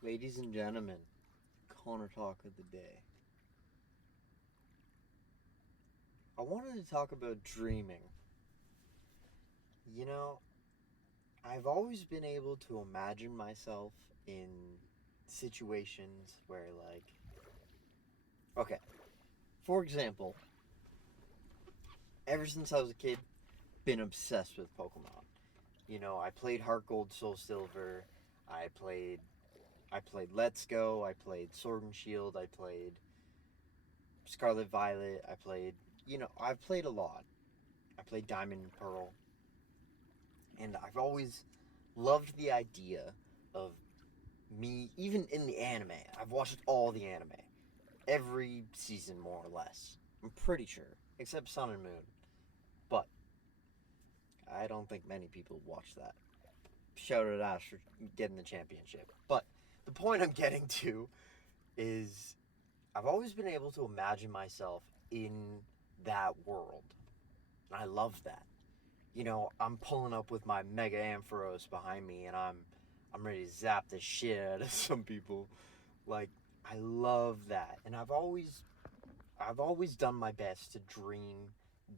Ladies and gentlemen, Conor talk of the day. I wanted to talk about dreaming. You know, I've always been able to imagine myself in situations where, okay, for example, ever since I was a kid, been obsessed with Pokemon. I played Heart Gold, Soul Silver. I played, I played Let's Go. I played Sword and Shield. I played Scarlet Violet. I've played a lot. I played Diamond and Pearl. And I've always loved the idea of me, even in the anime. I've watched all the anime, every season more or less. I'm pretty sure, except Sun and Moon. But I don't think many people watch that. Shout out Ash for getting the championship. But the point I'm getting to is I've always been able to imagine myself in that world. And I love that. I'm pulling up with my Mega Ampharos behind me, and I'm ready to zap the shit out of some people. Like, I love that, and I've always done my best to dream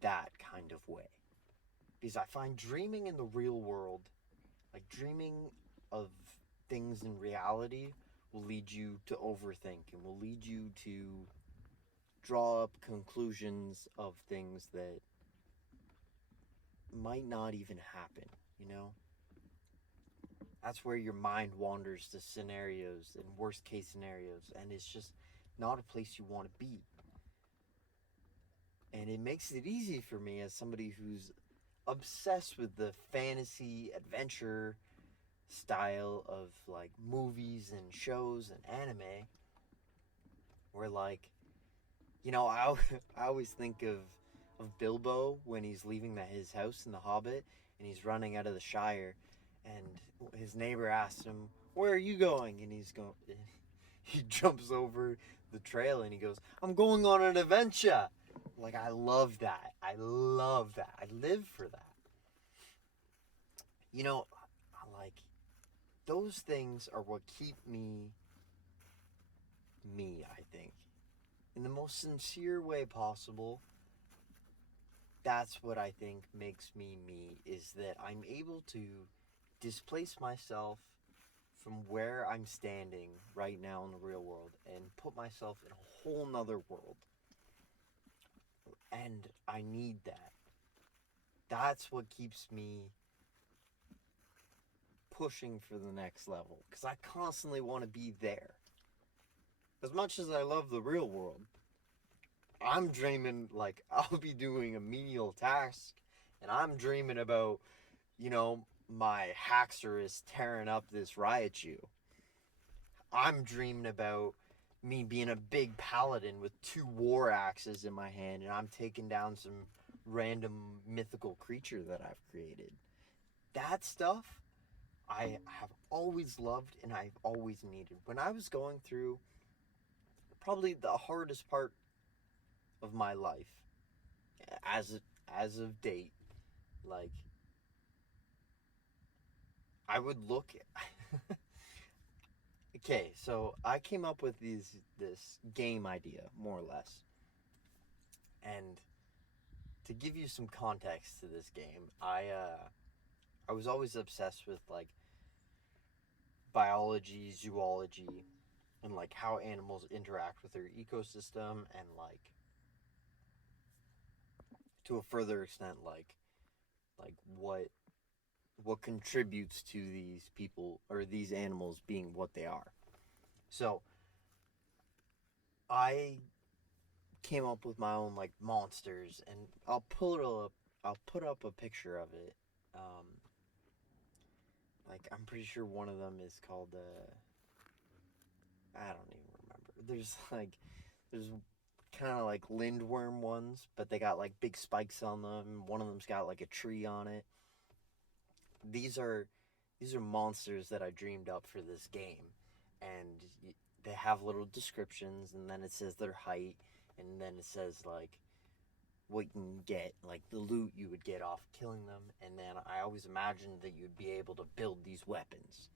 that kind of way, because I find dreaming in the real world, like dreaming of things in reality, will lead you to overthink and will lead you to draw up conclusions of things that might not even happen, you know? That's where your mind wanders to scenarios and worst case scenarios, and it's just not a place you want to be. And it makes it easy for me as somebody who's obsessed with the fantasy adventure style of like movies and shows and anime, where I I always think of Bilbo when he's leaving his house in The Hobbit and he's running out of the Shire, and his neighbor asks him, "Where are you going?" And he's going, he jumps over the trail and he goes, "I'm going on an adventure." Like, I love that. I love that. I live for that. You know, like, those things are what keep me me, I think. In the most sincere way possible, that's what I think makes me me, is that I'm able to displace myself from where I'm standing right now in the real world and put myself in a whole nother world. And I need that. That's what keeps me pushing for the next level, because I constantly want to be there. As much as I love the real world, I'm dreaming like I'll be doing a menial task, and I'm dreaming about, my Haxor is tearing up this Raichu. I'm dreaming about me being a big paladin with two war axes in my hand, and I'm taking down some random mythical creature that I've created. That stuff I have always loved and I've always needed. When I was going through probably the hardest part of my life, as as of date, like, I would look at okay, so I came up with this game idea more or less. And to give you some context to this game, I was always obsessed with like biology, zoology, and like how animals interact with their ecosystem, and like to a further extent, like what contributes to these people or these animals being what they are. So I came up with my own like monsters, and I'll put up a picture of it. Um, like, I'm pretty sure one of them is called I don't even remember. There's kind of like lindworm ones, but they got like big spikes on them. One of them's got like a tree on it. These are these are monsters that I dreamed up for this game, and they have little descriptions, and then it says their height, and then it says like what you can get, like the loot you would get off killing them, and then I always imagined that you'd be able to build these weapons.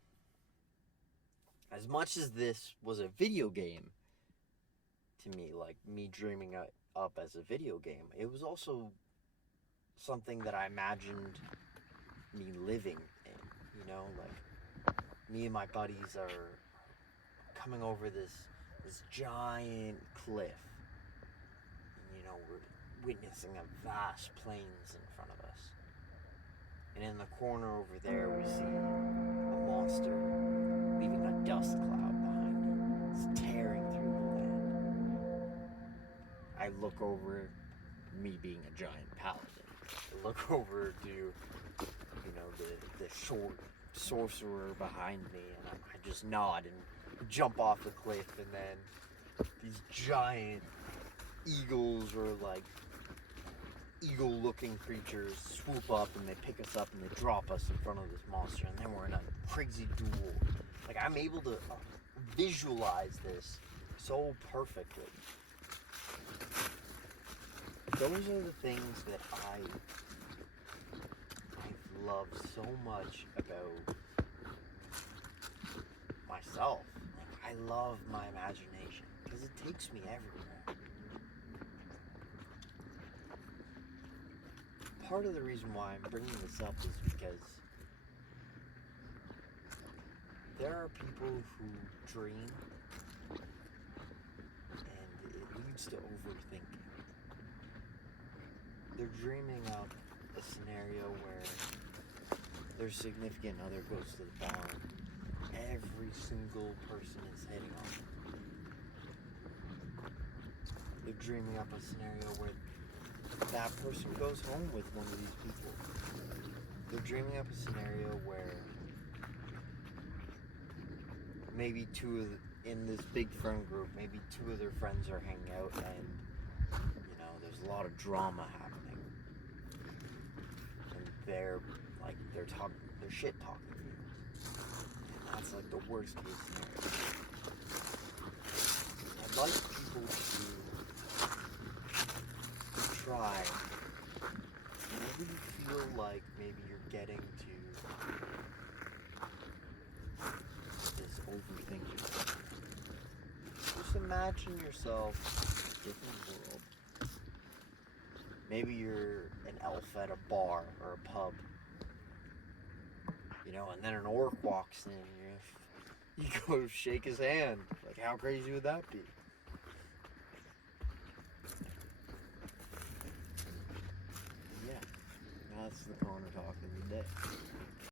as much as this was a video game to me, like me dreaming it up as a video game, it was also something that I imagined me living in. You know, like me and my buddies are coming over this giant cliff, and you know we're witnessing a vast plains in front of us. And in the corner over there, we see a monster leaving a dust cloud behind it. It's tearing through the land. I look over, me being a giant paladin. I look over to, you know, the short sorcerer behind me, and I just nod and jump off the cliff, and then these giant eagles or like eagle-looking creatures swoop up and they pick us up and they drop us in front of this monster, and then we're in a crazy duel. Like, I'm able to visualize this so perfectly. Those are the things that I've loved so much about myself. Like, I love my imagination because it takes me everywhere. Part of the reason why I'm bringing this up is because there are people who dream and it leads to overthinking. They're dreaming up a scenario where their significant other goes to the bar. Every single person is hitting on them. They're dreaming up a scenario where that person goes home with one of these people. They're dreaming up a scenario where maybe in this big friend group, maybe two of their friends are hanging out, and you know there's a lot of drama happening, and they're shit talking to you, and that's like the worst case scenario. I'd like people to try, whenever you feel like maybe you're getting to this overthinking, just imagine yourself in a different world. Maybe you're an elf at a bar or a pub, you know, and then an orc walks in, and you go shake his hand. Like, how crazy would that be? Yeah, that's the conor talk of the day.